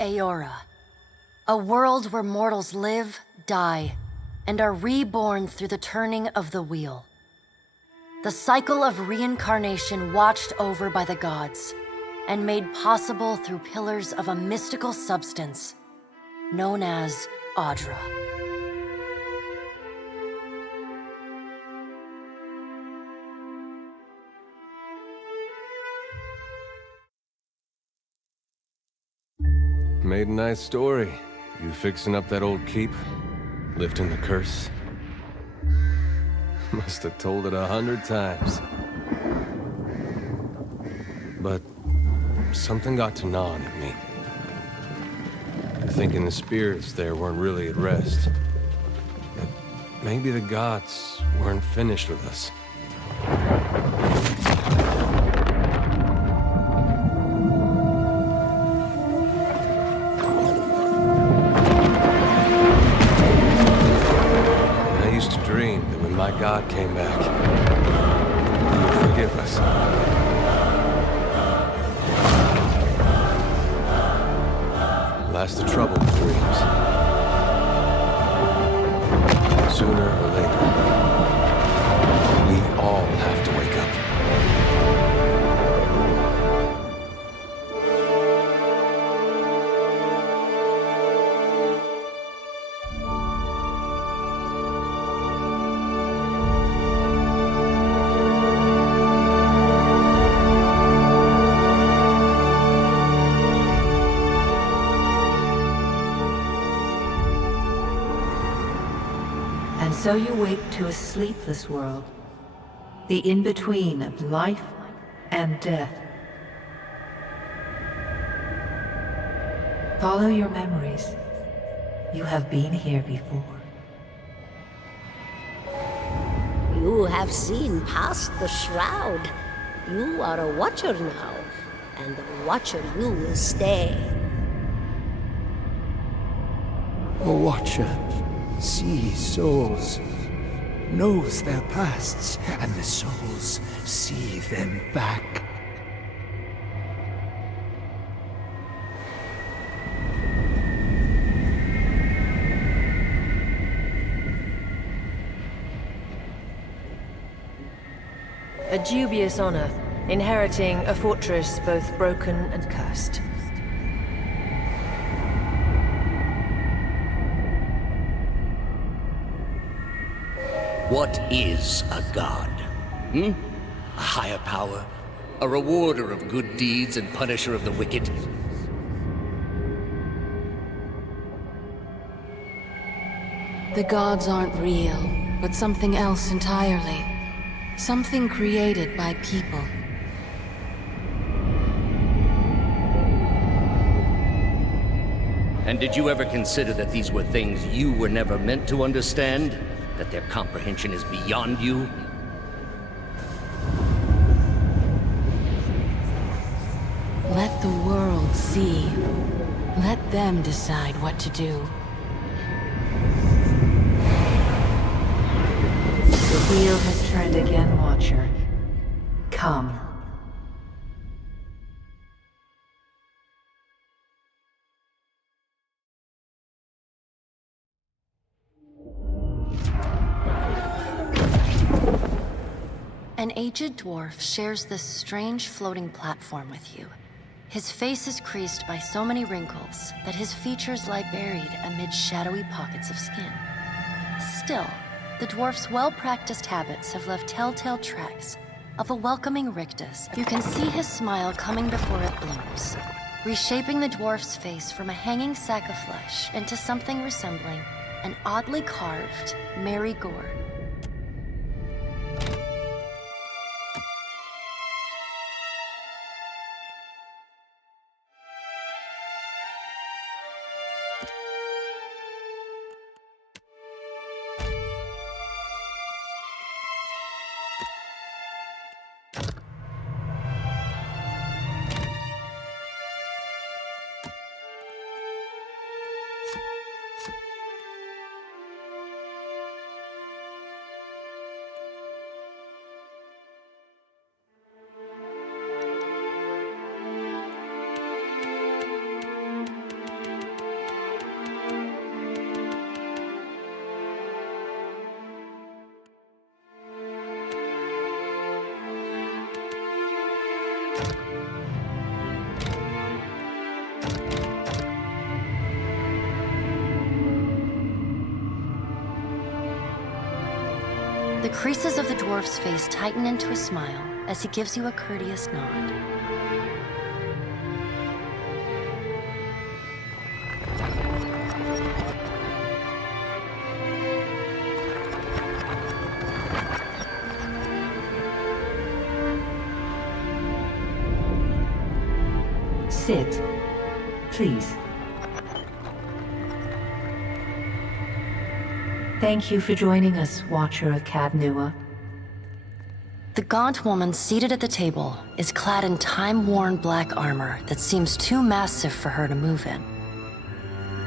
Aora, a world where mortals live, die, and are reborn through the turning of the wheel. The cycle of reincarnation watched over by the gods, and made possible through pillars of a mystical substance known as Audra. Made a nice story. You fixing up that old keep? Lifting the curse? Must have told it 100 times. But something got to gnawing at me. Thinking the spirits there weren't really at rest. That maybe the gods weren't finished with us. I used to dream that when my God came back, he would forgive us. Last the trouble with dreams. Sooner or later, we all have to wake up. And so you wake to a sleepless world, the in-between of life and death. Follow your memories. You have been here before. You have seen past the shroud. You are a watcher now, and the watcher you will stay. A watcher sees souls, knows their pasts, and the souls see them back. A dubious honor, inheriting a fortress both broken and cursed. What is a god? A higher power? A rewarder of good deeds and punisher of the wicked? The gods aren't real, but something else entirely. Something created by people. And did you ever consider that these were things you were never meant to understand? That their comprehension is beyond you? Let the world see. Let them decide what to do. The wheel has turned again, Watcher. Come. An aged dwarf shares this strange floating platform with you. His face is creased by so many wrinkles that his features lie buried amid shadowy pockets of skin. Still, the dwarf's well-practiced habits have left telltale tracks of a welcoming rictus. You can see his smile coming before it blooms, reshaping the dwarf's face from a hanging sack of flesh into something resembling an oddly carved Mary Gore. creases of the dwarf's face tighten into a smile as he gives you a courteous nod. Sit, please. Thank you for joining us, Watcher of Cadnua. The gaunt woman seated at the table is clad in time-worn black armor that seems too massive for her to move in.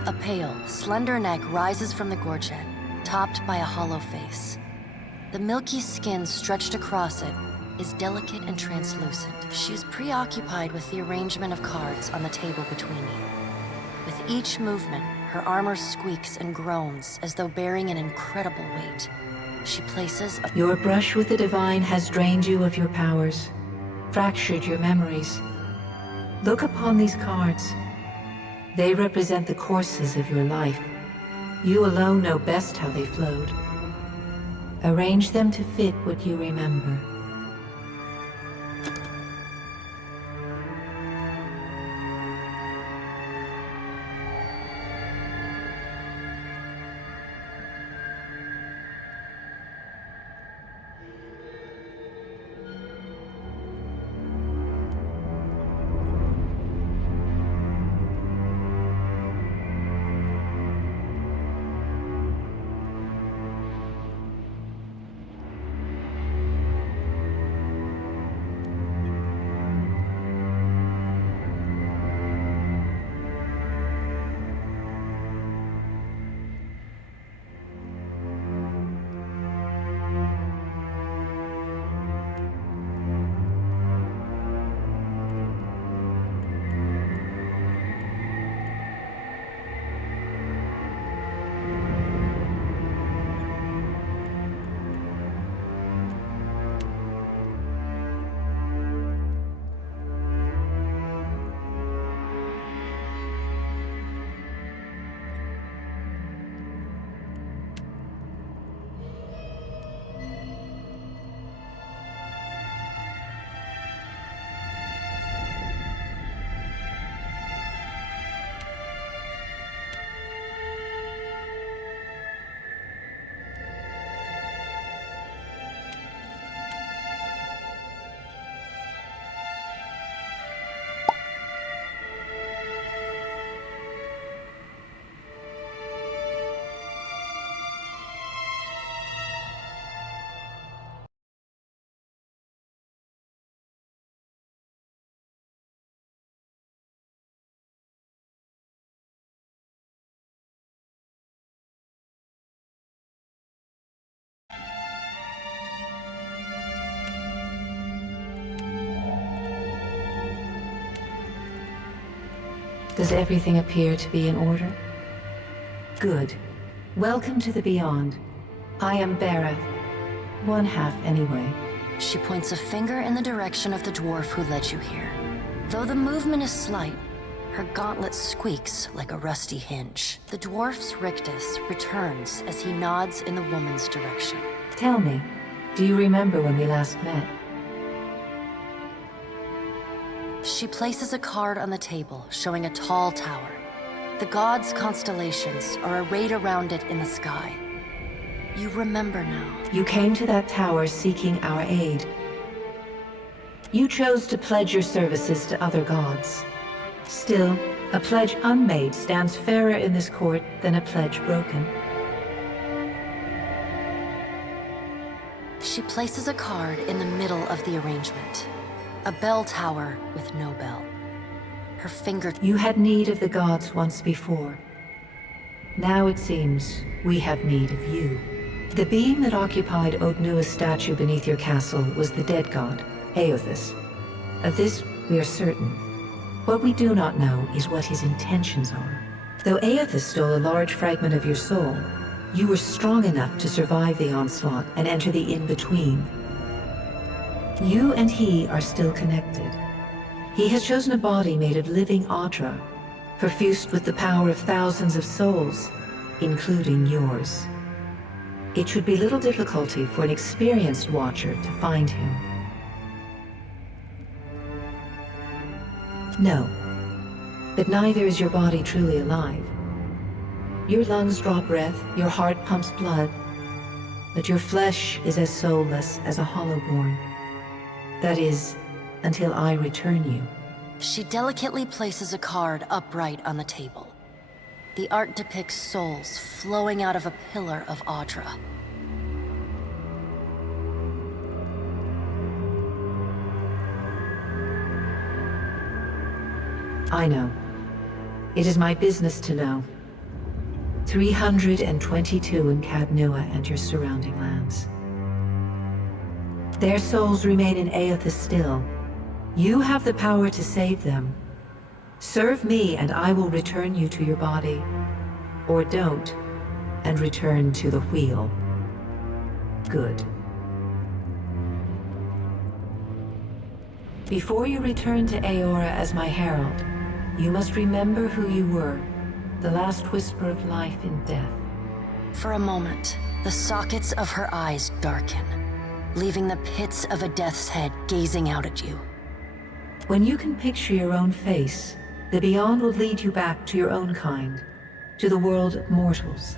A pale, slender neck rises from the gorget, topped by a hollow face. The milky skin stretched across it is delicate and translucent. She is preoccupied with the arrangement of cards on the table between you. With each movement, her armor squeaks and groans as though bearing an incredible weight. She places a... Your brush with the divine has drained you of your powers, fractured your memories. Look upon these cards. They represent the courses of your life. You alone know best how they flowed. Arrange them to fit what you remember. Does everything appear to be in order? Good. Welcome to the Beyond. I am Bareth. One half, anyway. She points a finger in the direction of the dwarf who led you here. Though the movement is slight, her gauntlet squeaks like a rusty hinge. The dwarf's rictus returns as he nods in the woman's direction. Tell me, do you remember when we last met? She places a card on the table, showing a tall tower. The gods' constellations are arrayed around it in the sky. You remember now. You came to that tower seeking our aid. You chose to pledge your services to other gods. Still, a pledge unmade stands fairer in this court than a pledge broken. She places a card in the middle of the arrangement. A bell tower with no bell. Her finger... You had need of the gods once before. Now it seems we have need of you. The being that occupied Ognua's statue beneath your castle was the dead god, Eothas. Of this we are certain. What we do not know is what his intentions are. Though Eothas stole a large fragment of your soul, you were strong enough to survive the onslaught and enter the in-between. You and he are still connected. He has chosen a body made of living Audra, perfused with the power of thousands of souls, including yours. It should be little difficulty for an experienced watcher to find him. No, but neither is your body truly alive. Your lungs draw breath, your heart pumps blood, but your flesh is as soulless as a hollowborn. That is, until I return you. She delicately places a card upright on the table. The art depicts souls flowing out of a pillar of Audra. I know. It is my business to know. 322 in Cadnua and your surrounding lands. Their souls remain in Aethys still. You have the power to save them. Serve me and I will return you to your body. Or don't, and return to the wheel. Good. Before you return to Aora as my herald, you must remember who you were, the last whisper of life in death. For a moment, the sockets of her eyes darken, leaving the pits of a death's head gazing out at you. When you can picture your own face, the Beyond will lead you back to your own kind, to the world of mortals.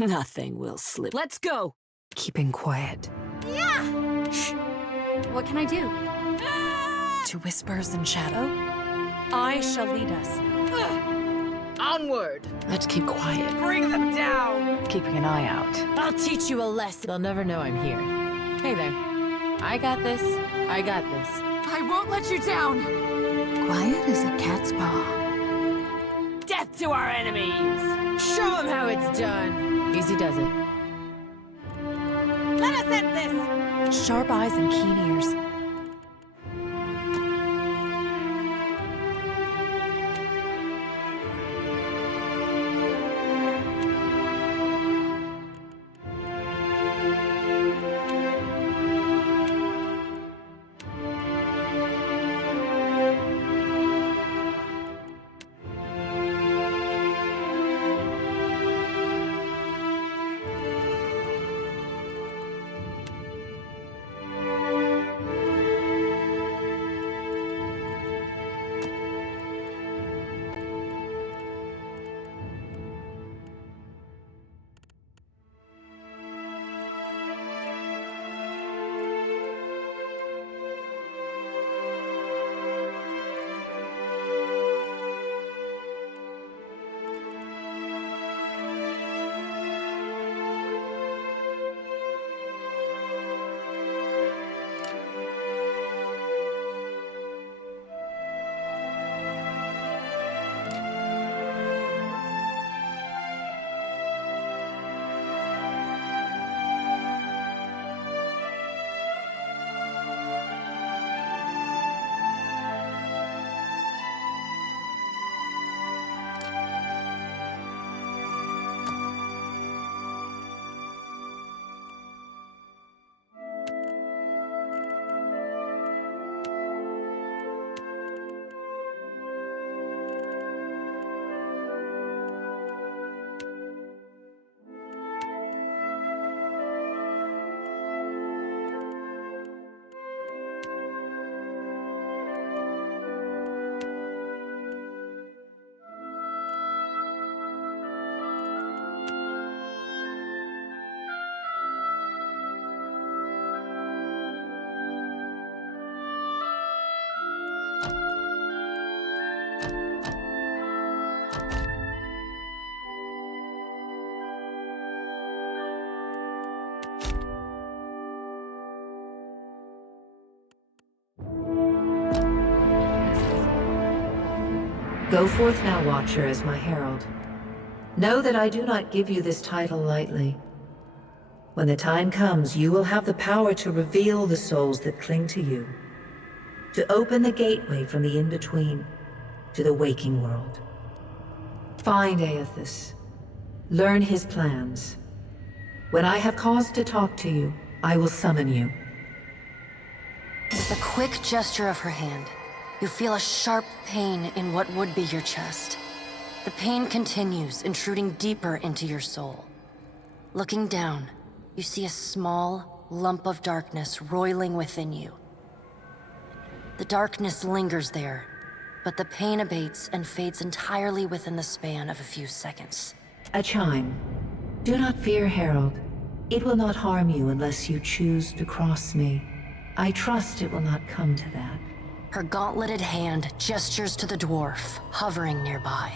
Nothing will slip. Let's go! Keeping quiet. Shh. What can I do? To whispers and shadow. I shall lead us. Onward! Let's keep quiet. Bring them down! Keeping an eye out. I'll teach you a lesson. They'll never know I'm here. Hey there. I got this. I got this. I won't let you down! Quiet as a cat's paw. Death to our enemies! Show them how it's done. Easy does it. Let us end this! Sharp eyes and keen ears. Go forth now, Watcher, as my herald. Know that I do not give you this title lightly. When the time comes, you will have the power to reveal the souls that cling to you, to open the gateway from the in-between to the waking world. Find Aethys. Learn his plans. When I have cause to talk to you, I will summon you. With a quick gesture of her hand, you feel a sharp pain in what would be your chest. The pain continues, intruding deeper into your soul. Looking down, you see a small lump of darkness roiling within you. The darkness lingers there, but the pain abates and fades entirely within the span of a few seconds. A chime. Do not fear, Herald. It will not harm you unless you choose to cross me. I trust it will not come to that. Her gauntleted hand gestures to the dwarf, hovering nearby.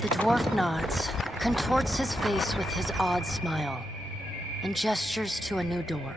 The dwarf nods, contorts his face with his odd smile, and gestures to a new door.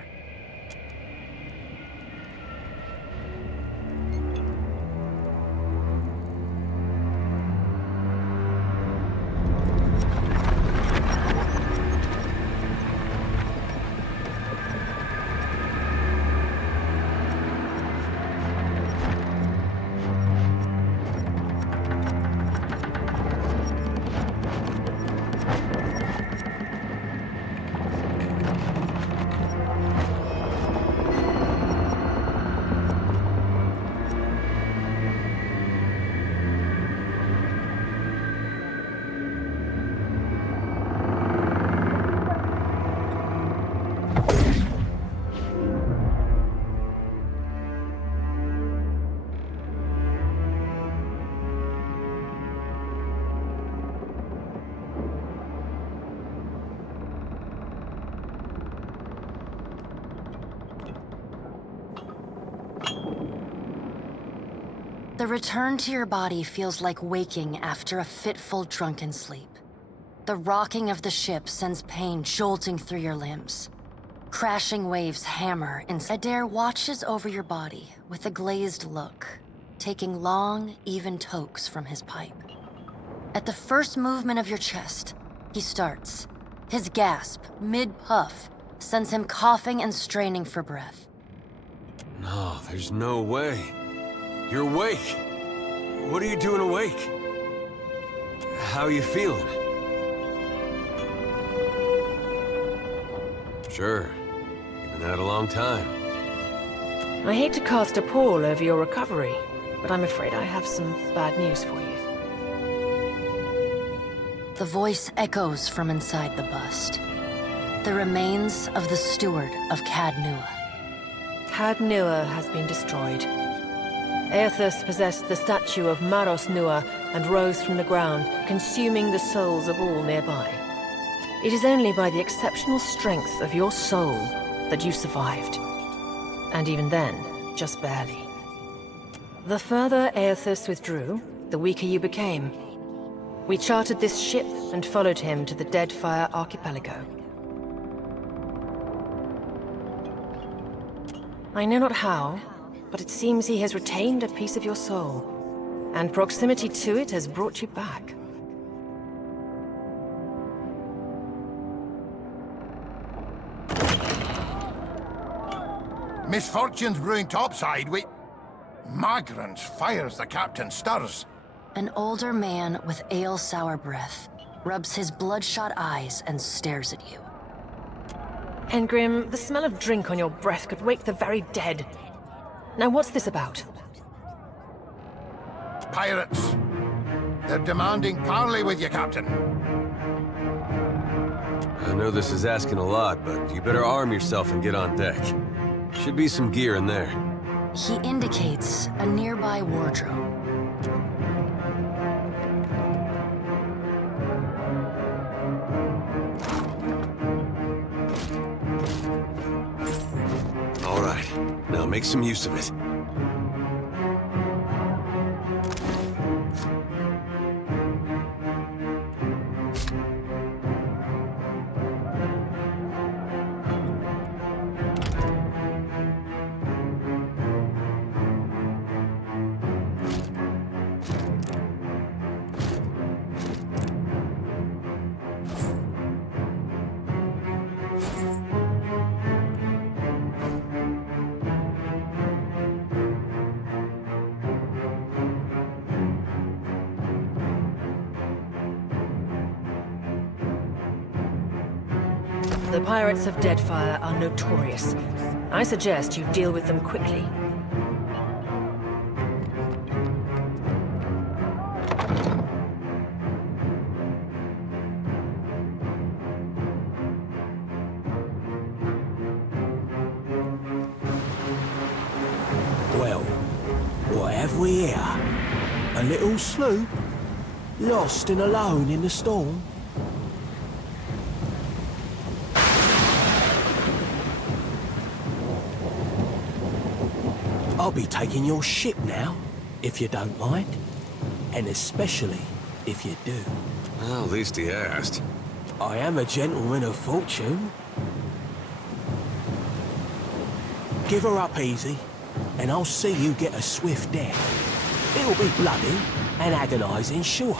The return to your body feels like waking after a fitful drunken sleep. The rocking of the ship sends pain jolting through your limbs. Crashing waves hammer, and Adair watches over your body with a glazed look, taking long, even tokes from his pipe. At the first movement of your chest, he starts. His gasp, mid-puff, sends him coughing and straining for breath. No, there's no way. You're awake. What are you doing awake? How are you feeling? Sure. You've been out a long time. I hate to cast a pall over your recovery, but I'm afraid I have some bad news for you. The voice echoes from inside the bust. The remains of the steward of Cad Nua. Cad Nua has been destroyed. Aethus possessed the statue of Maros Nua and rose from the ground, consuming the souls of all nearby. It is only by the exceptional strength of your soul that you survived. And even then, just barely. The further Aethus withdrew, the weaker you became. We chartered this ship and followed him to the Deadfire Archipelago. I know not how, but it seems he has retained a piece of your soul, and proximity to it has brought you back. Misfortune's brewing topside. Magrant fires the captain stirs. An older man with ale-sour breath rubs his bloodshot eyes and stares at you. Engrim, the smell of drink on your breath could wake the very dead. Now what's this about? Pirates. They're demanding parley with you, Captain. I know this is asking a lot, but you better arm yourself and get on deck. Should be some gear in there. He indicates a nearby wardrobe. All right, now make some use of it. The pirates of Deadfire are notorious. I suggest you deal with them quickly. Well, what have we here? A little sloop? Lost and alone in the storm? I'll be taking your ship now, if you don't mind. And especially if you do. Well, at least he asked. I am a gentleman of fortune. Give her up easy, and I'll see you get a swift death. It'll be bloody and agonizing, sure.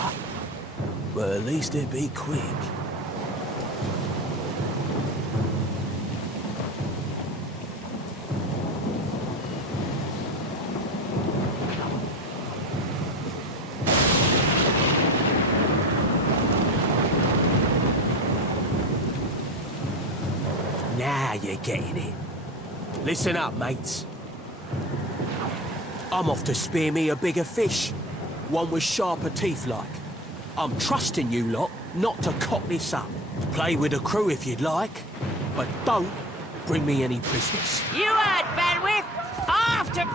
But at least it'll be quick. Now you're getting it. Listen up, mates. I'm off to spear me a bigger fish. One with sharper teeth like. I'm trusting you lot not to cock this up. Play with the crew if you'd like, but don't bring me any prisoners. You heard, Benwith! After...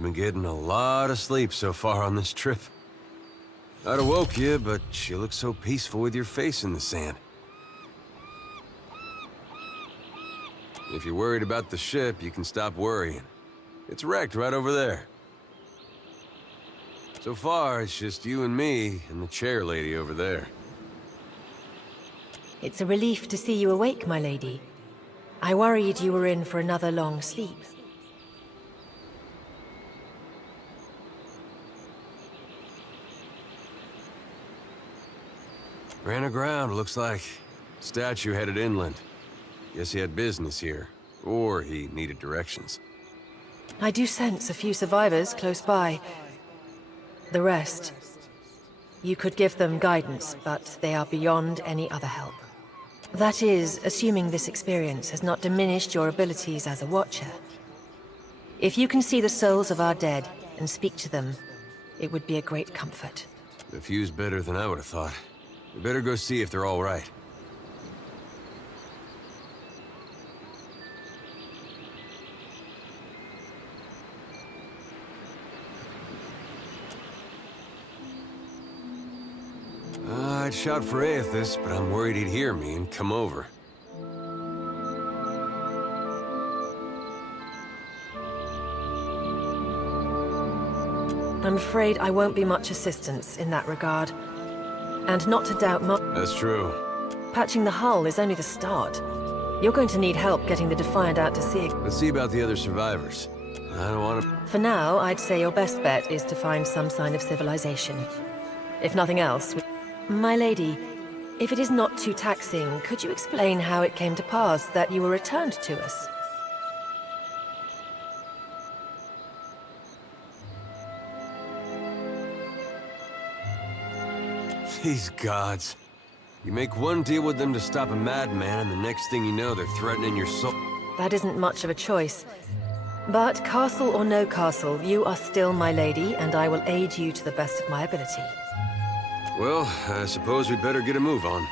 You've been getting a lot of sleep so far on this trip. I'd have woke you, but you look so peaceful with your face in the sand. If you're worried about the ship, you can stop worrying. It's wrecked right over there. So far, it's just you and me and the chair lady over there. It's a relief to see you awake, my lady. I worried you were in for another long sleep. Ran aground, looks like. Statue headed inland. Guess he had business here. Or he needed directions. I do sense a few survivors close by. The rest... You could give them guidance, but they are beyond any other help. That is, assuming this experience has not diminished your abilities as a watcher. If you can see the souls of our dead and speak to them, it would be a great comfort. The view's better than I would have thought. We better go see if they're all right. I'd shout for Aethys, but I'm worried he'd hear me and come over. I'm afraid I won't be much assistance in that regard. And not to doubt That's true. patching the hull is only the start. You're going to need help getting the Defiant out to sea. Let's see about the other survivors. I don't want to... For now, I'd say your best bet is to find some sign of civilization. If nothing else... My lady, if it is not too taxing, could you explain how it came to pass that you were returned to us? These gods. You make one deal with them to stop a madman, and the next thing you know, they're threatening your soul. That isn't much of a choice. But castle or no castle, you are still my lady, and I will aid you to the best of my ability. Well, I suppose we'd better get a move on.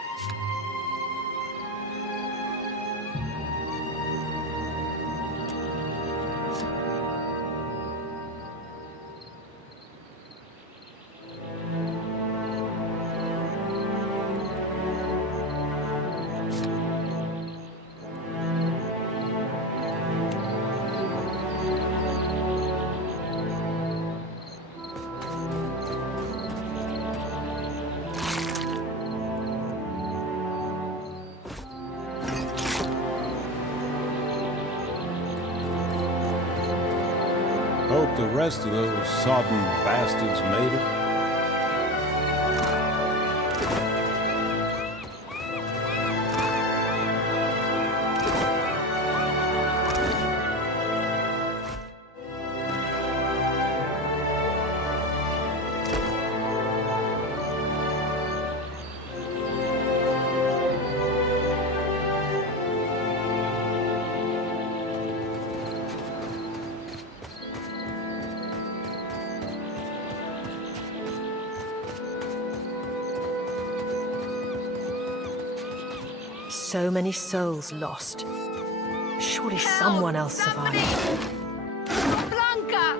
Hope the rest of those sodden bastards made it. So many souls lost. Surely someone else survived. Blanca!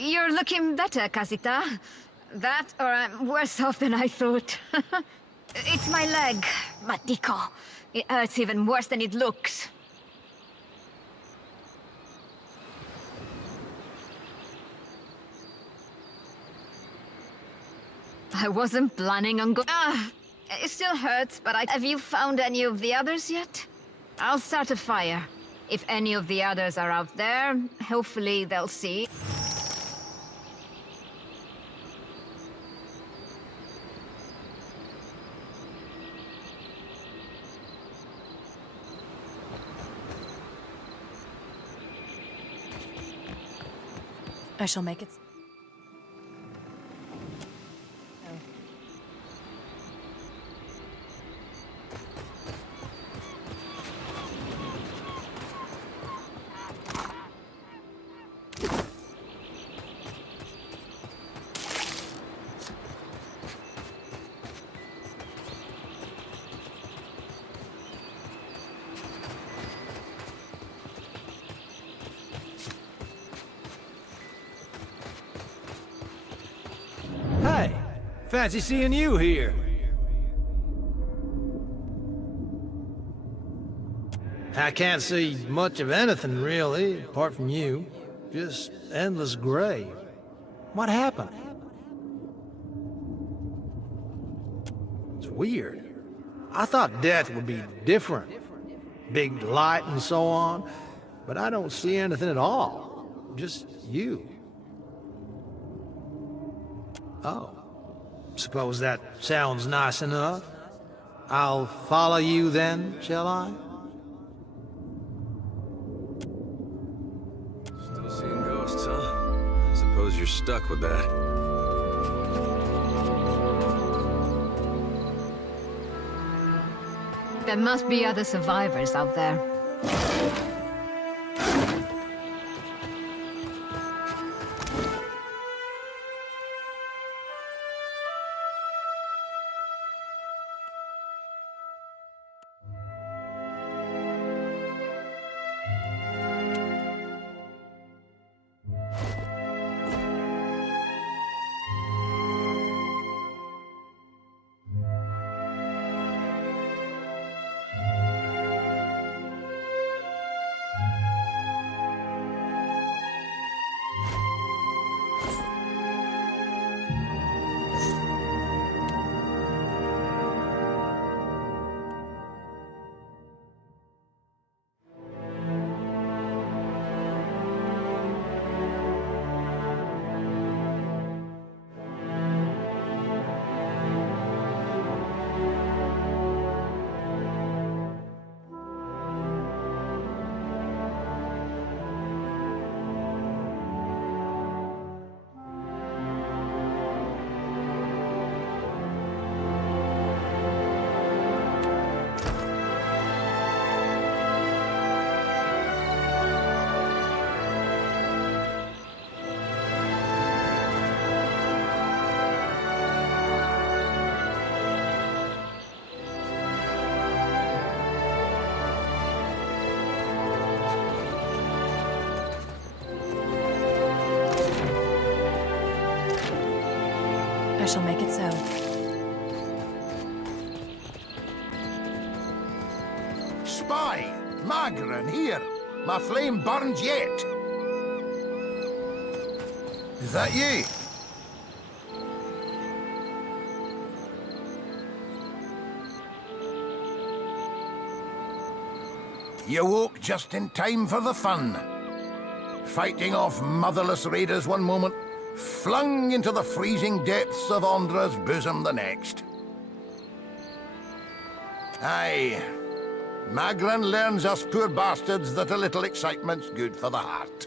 You're looking better, Casita. That, or I'm worse off than I thought. It's my leg, Matico. It hurts even worse than it looks. I wasn't planning on it still hurts, but have you found any of the others yet? I'll start a fire. If any of the others are out there, hopefully they'll see. I shall make it. Hey, fancy seeing you here. I can't see much of anything, really, apart from you. Just endless gray. What happened? It's weird. I thought death would be different. Big light and so on. But I don't see anything at all. Just you. Oh. Suppose that sounds nice enough. I'll follow you then, shall I? Still seeing ghosts, huh? I suppose you're stuck with that. There must be other survivors out there. I shall make it so. Spy! Magran, here! My flame burns yet! Is that you? You woke just in time for the fun. Fighting off motherless raiders one moment, flung into the freezing depths of Ondra's bosom the next. Aye, Magran learns us poor bastards that a little excitement's good for the heart.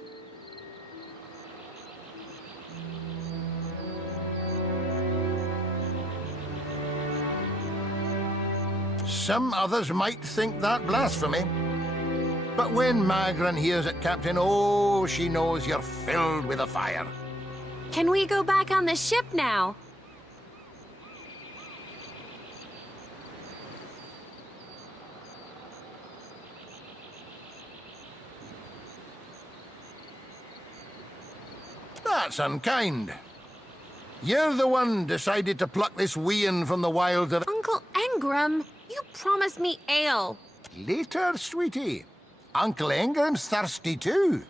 Some others might think that blasphemy. But when Magran hears it, Captain, oh, she knows you're filled with a fire. Can we go back on the ship now? That's unkind. You're the one decided to pluck this wean from the wilds of... Uncle Engram, you promised me ale. Later, sweetie. Uncle Engram's thirsty too.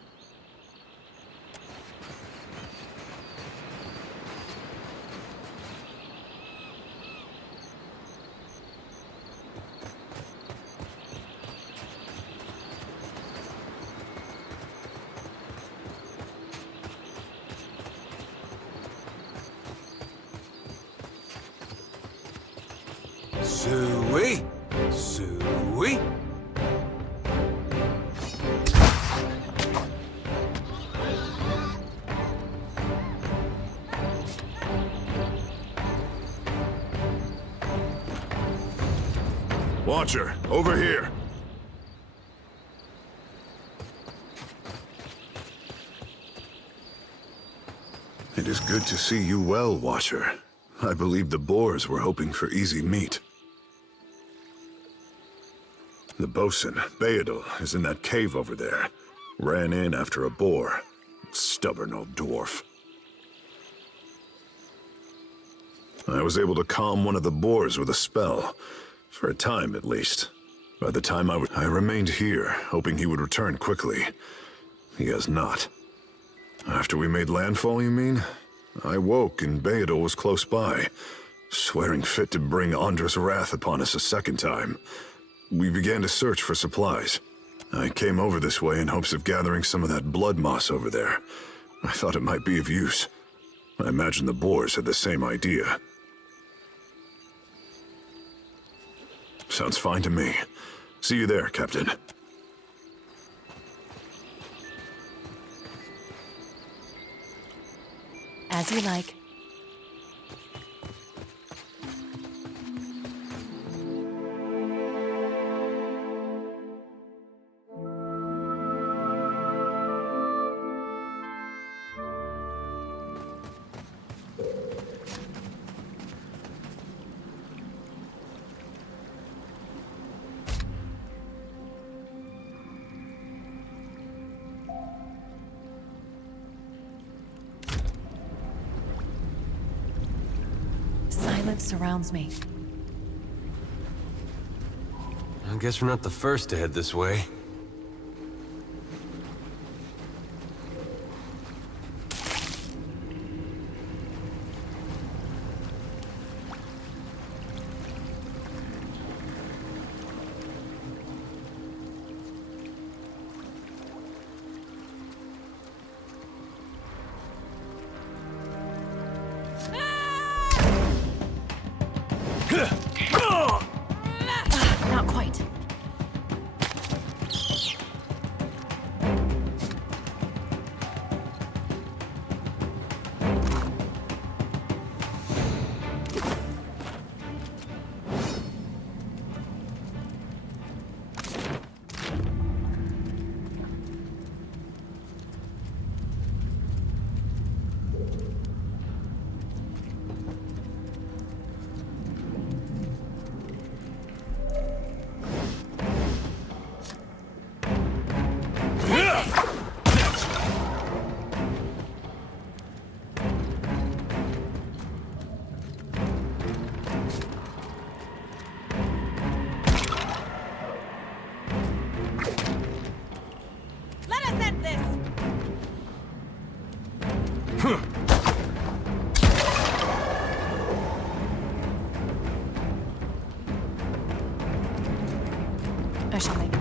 Sui! Sui! Watcher, over here. It is good to see you well, Watcher. I believe the boars were hoping for easy meat. The bosun, Beedle, is in that cave over there. Ran in after a boar. Stubborn old dwarf. I was able to calm one of the boars with a spell. For a time, at least. By the time I remained here, hoping he would return quickly. He has not. After we made landfall, you mean? I woke and Beedle was close by, swearing fit to bring Andra's wrath upon us a second time. We began to search for supplies. I came over this way in hopes of gathering some of that blood moss over there. I thought it might be of use. I imagine the boars had the same idea. Sounds fine to me. See you there, Captain. As you like. Silence surrounds me. I guess we're not the first to head this way. Not quite. I shall make it.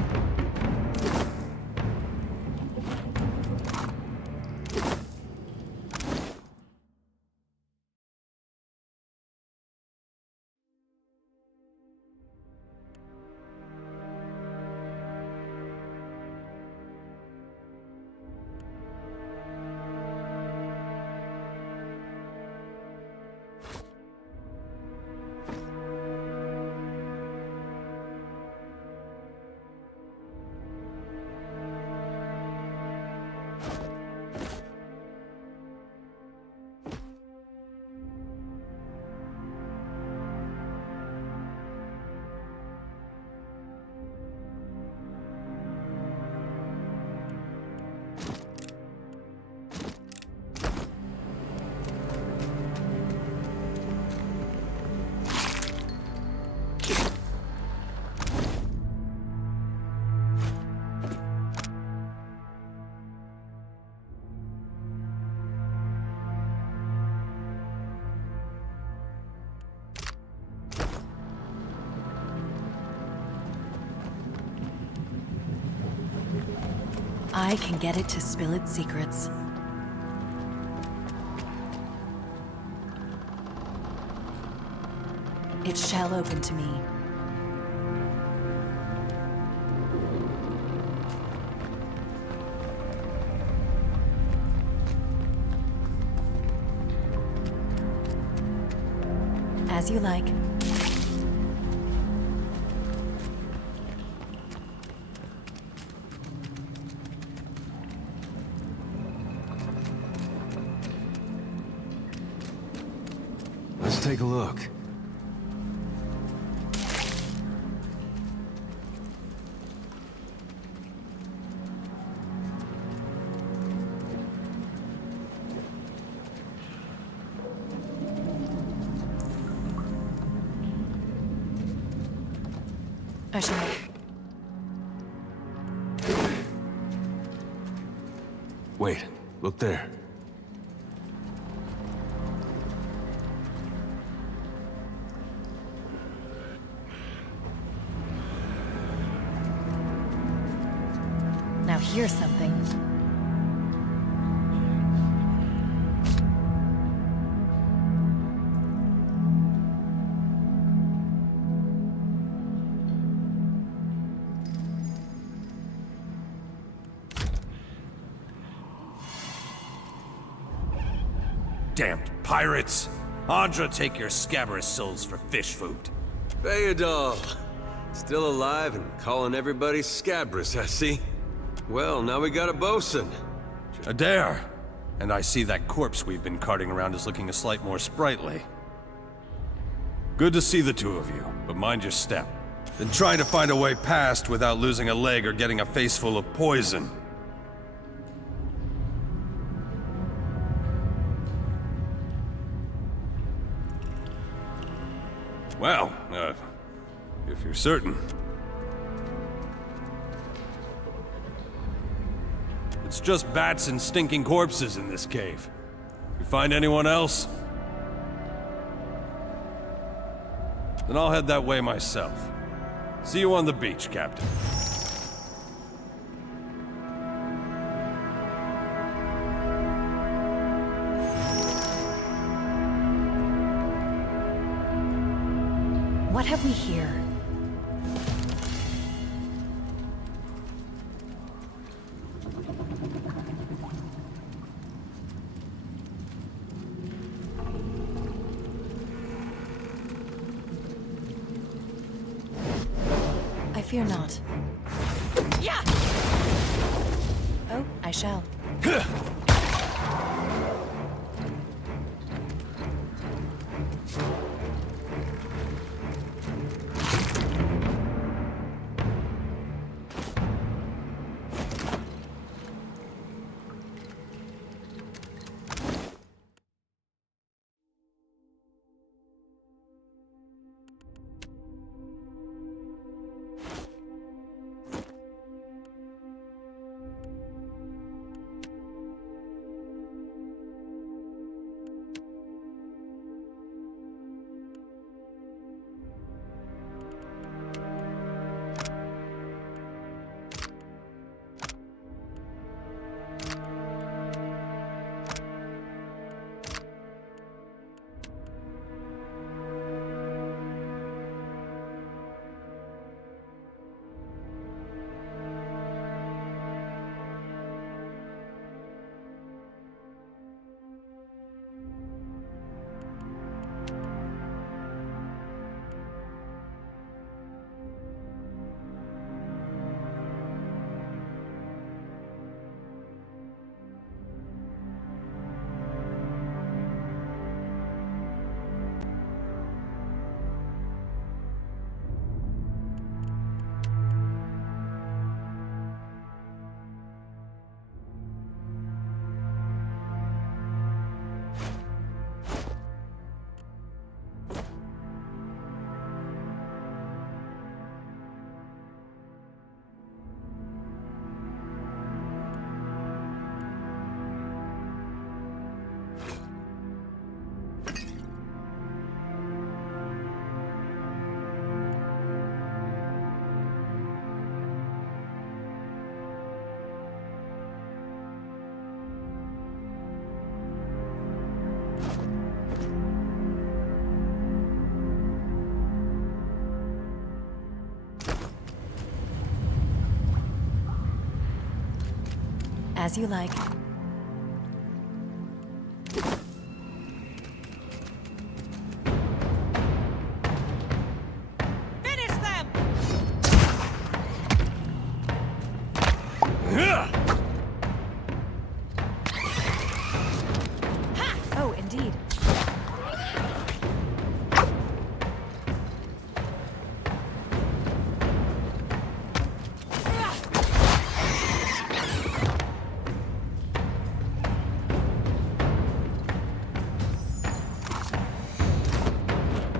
I can get it to spill its secrets. It shall open to me. As you like. Let's take a look. I shall. Wait, look there. Now here's something. Damned pirates! Andra, take your scabrous souls for fish food. Bayadol! Still alive and calling everybody scabrous, I see. Well, now we got a bosun. Adair! And I see that corpse we've been carting around is looking a slight more sprightly. Good to see the two of you, but mind your step. Been trying to find a way past without losing a leg or getting a face full of poison. Well, if you're certain. It's just bats and stinking corpses in this cave. You find anyone else? Then I'll head that way myself. See you on the beach, Captain. What have we here? I fear not. Yeah! Oh, I shall. As you like. Oh, indeed.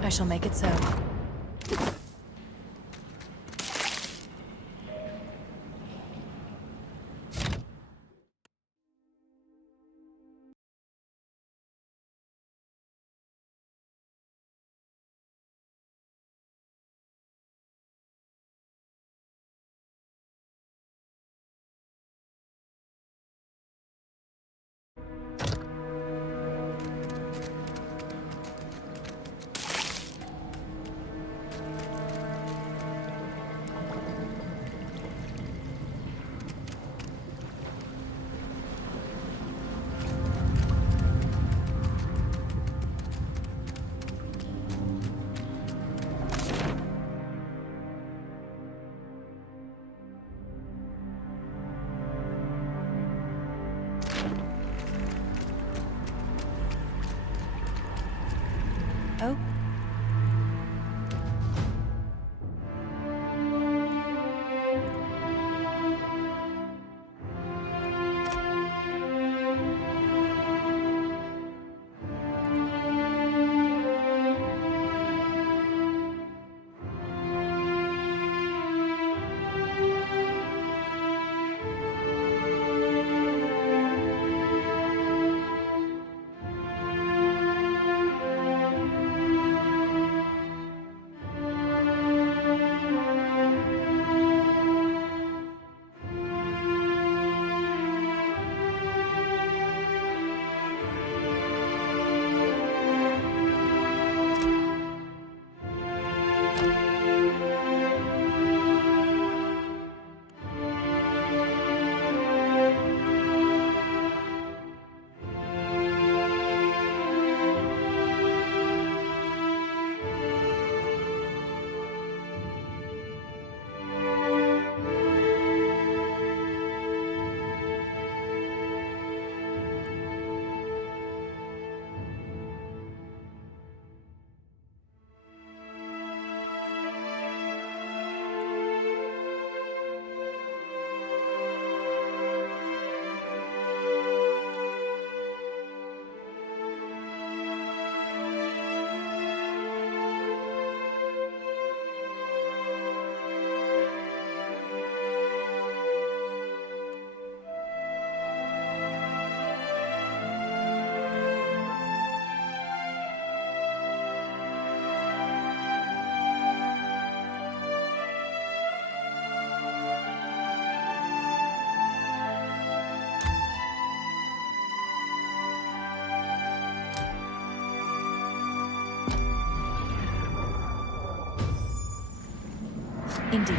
I shall make it so. Oh. Indeed.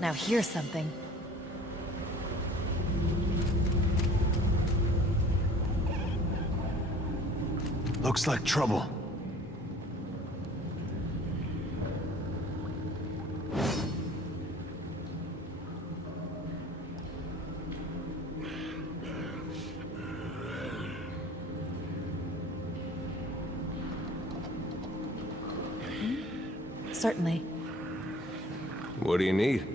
Now here's something. Looks like trouble. Certainly. What do you need?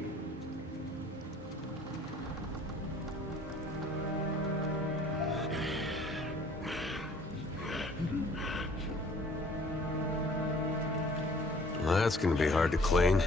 Well, that's gonna be hard to clean.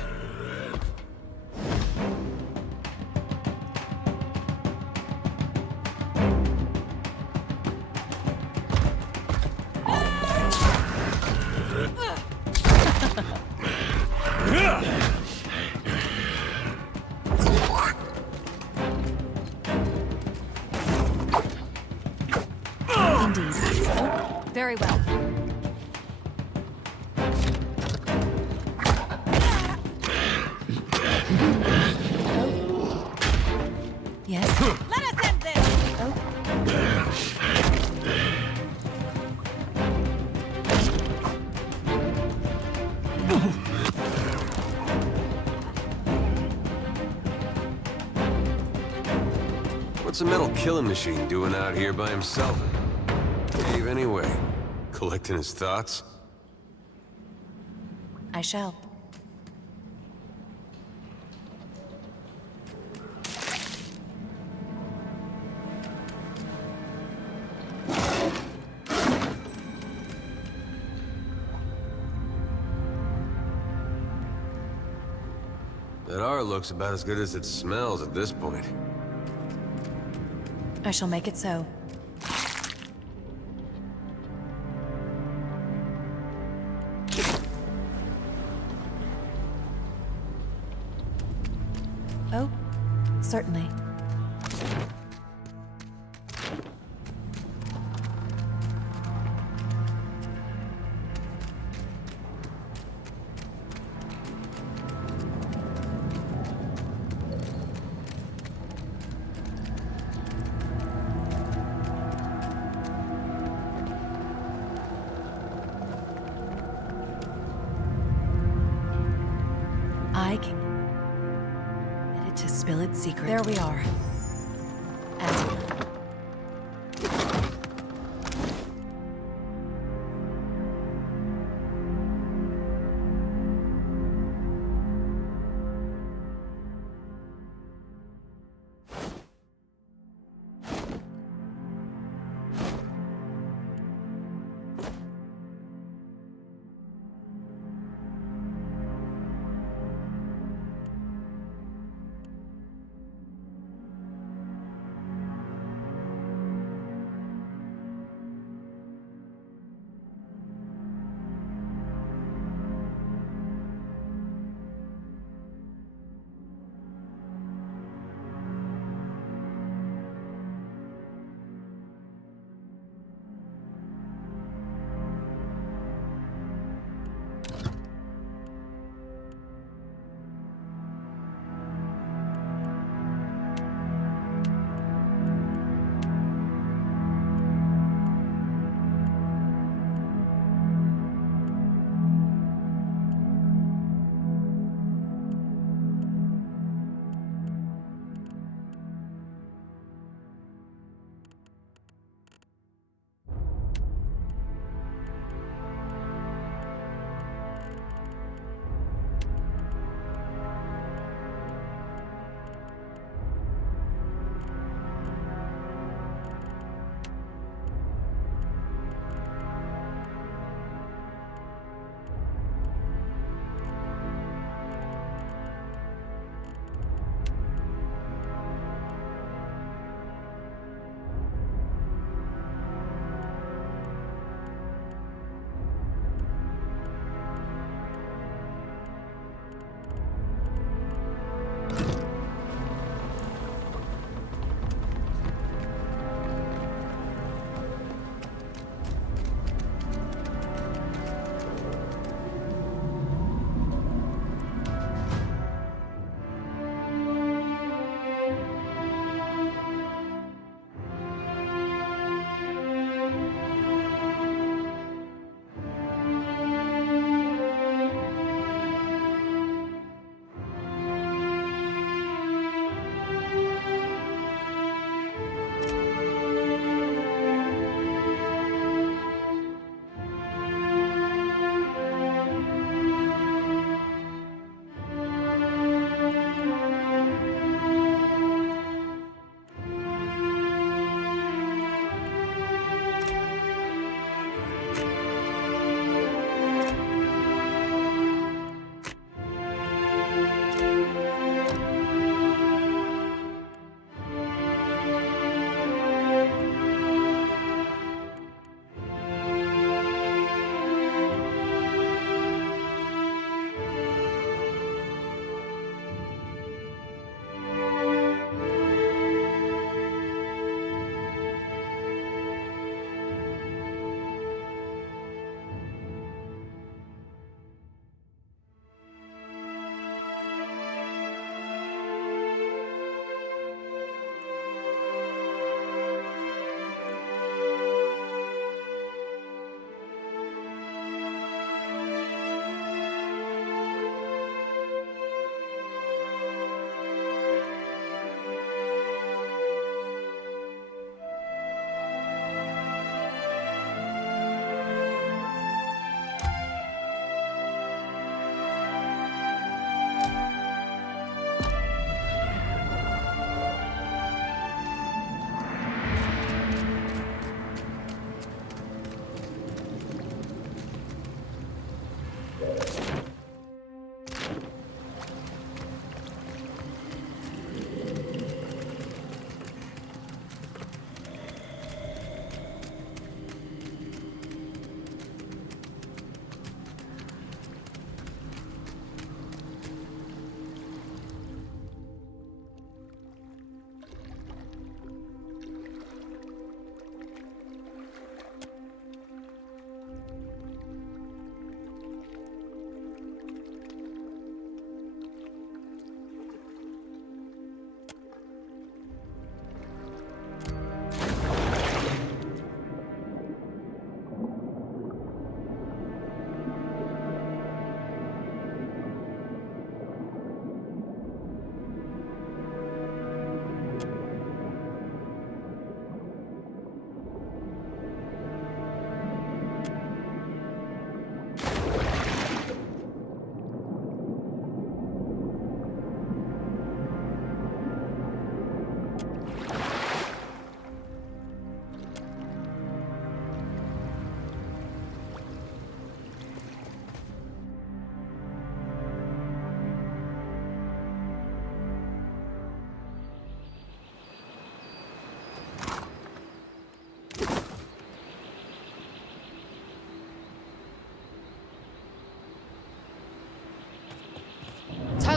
Indeed. Very well. Yes. Let us end this! What's a metal killing machine doing out here by himself? Cave anyway. Collecting his thoughts? I shall. That art looks about as good as it smells at this point. I shall make it so. Oh, certainly. I can get it to spill its secret. There we are.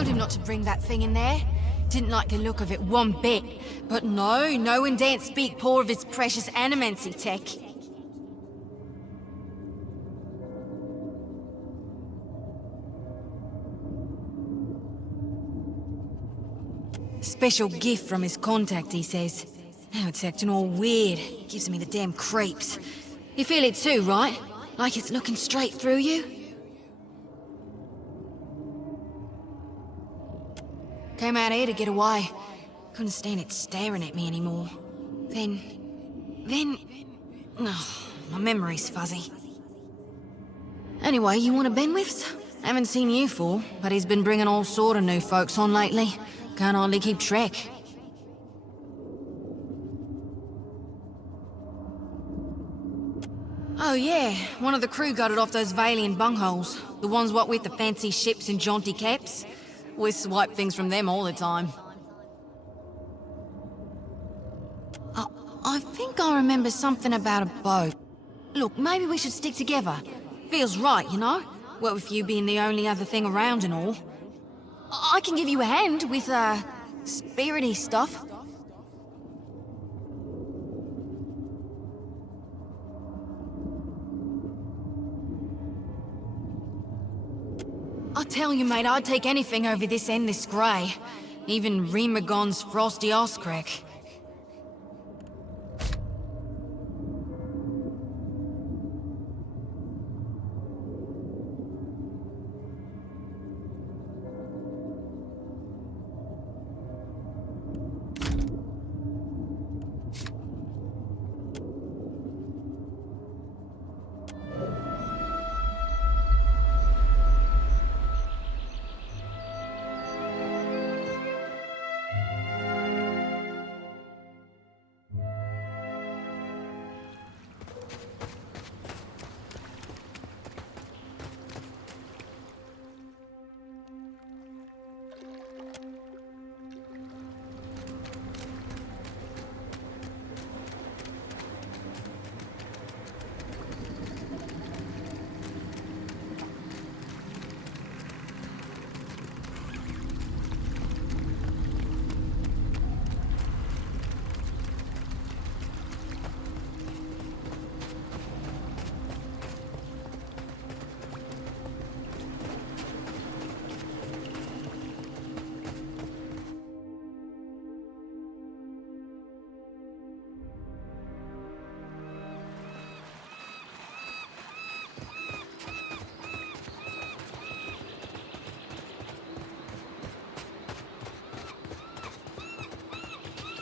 told him not to bring that thing in there. Didn't like the look of it one bit. But no one daren't speak poor of his precious animancy tech. Special gift from his contact, he says. Now it's acting all weird. Gives me the damn creeps. You feel it too, right? Like it's looking straight through you? Came out here to get away. Couldn't stand it staring at me anymore. Then... Oh, my memory's fuzzy. Anyway, you want a Benwith's? Haven't seen you for, but he's been bringing all sort of new folks on lately. Can't hardly keep track. Oh yeah, one of the crew got it off those Valian bungholes. The ones what with the fancy ships and jaunty caps. We swipe things from them all the time. I think I remember something about a boat. Look, maybe we should stick together. Feels right, you know? What with you being the only other thing around and all. I can give you a hand with, spirity stuff. I tell you, mate, I'd take anything over this endless grey. Even Remagon's frosty arse crack.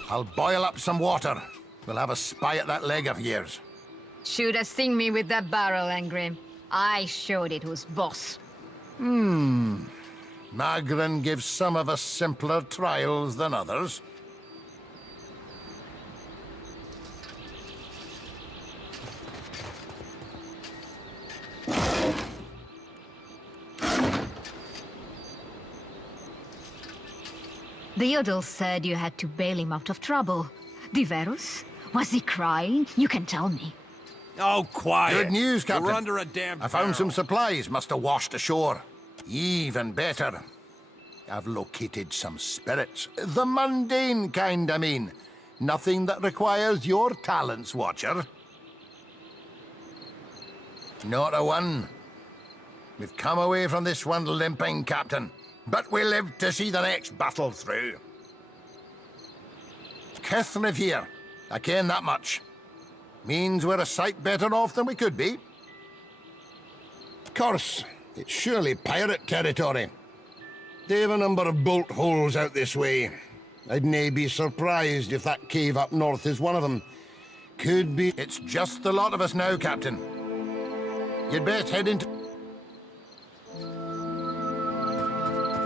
I'll boil up some water. We'll have a spy at that leg of yours. Should have seen me with that barrel, Engrim. I showed it who's boss. Magrin gives some of us simpler trials than others. The Yodel said you had to bail him out of trouble. Diverus? Was he crying? You can tell me. Oh, quiet. Good news, Captain. We're under a damn I found some supplies must have washed ashore. Even better. I've located some spirits. The mundane kind, I mean. Nothing that requires your talents, Watcher. Not a one. We've come away from this one limping, Captain. But we live to see the next battle through. Kith live here. I ken that much. Means we're a sight better off than we could be. Course, it's surely pirate territory. They've a number of bolt holes out this way. I'd nae be surprised if that cave up north is one of them. Could be... It's just the lot of us now, Captain. You'd best head into...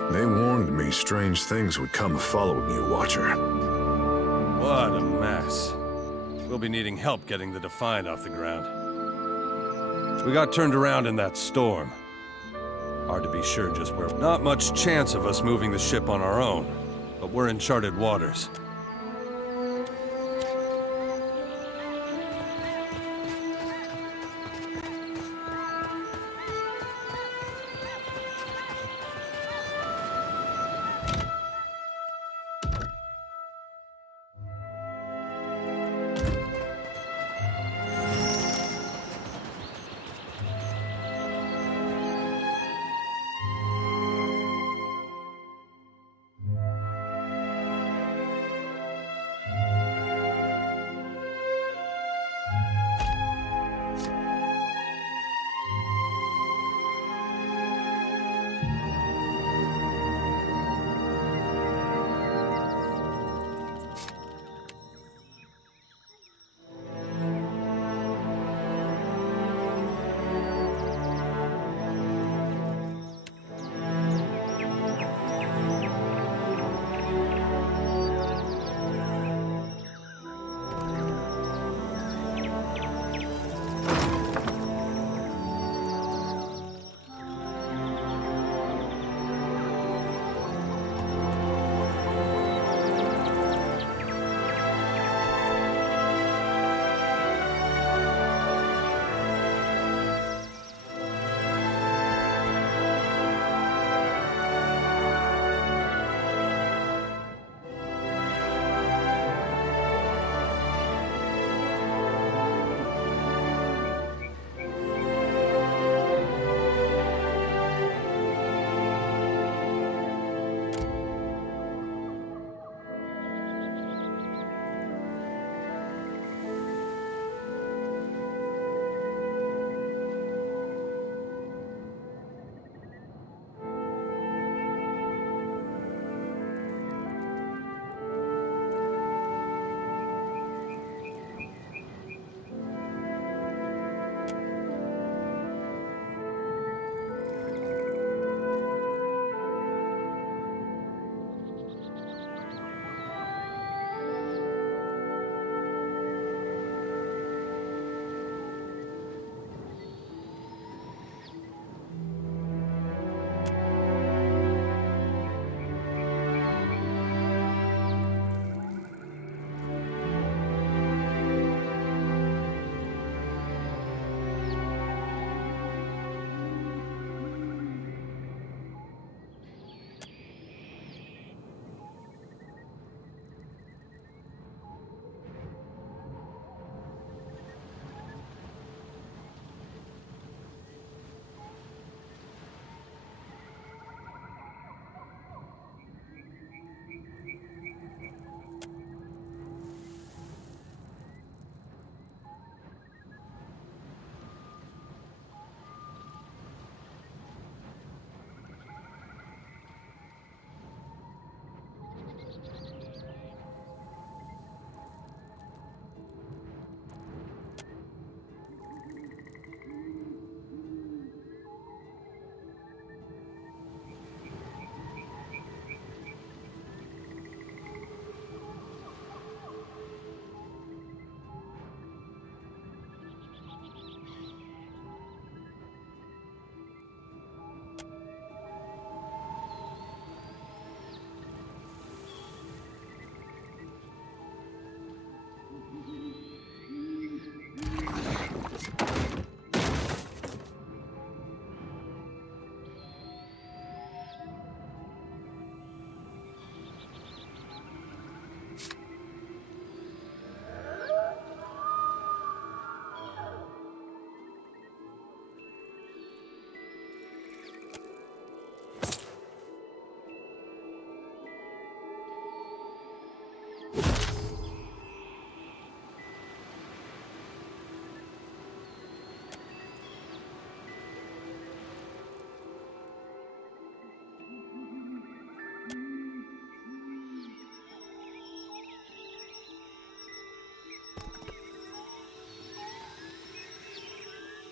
They warned me strange things would come following you, Watcher. What a mess. We'll be needing help getting the Defiant off the ground. We got turned around in that storm. Hard to be sure just where. Not much chance of us moving the ship on our own, but we're in charted waters.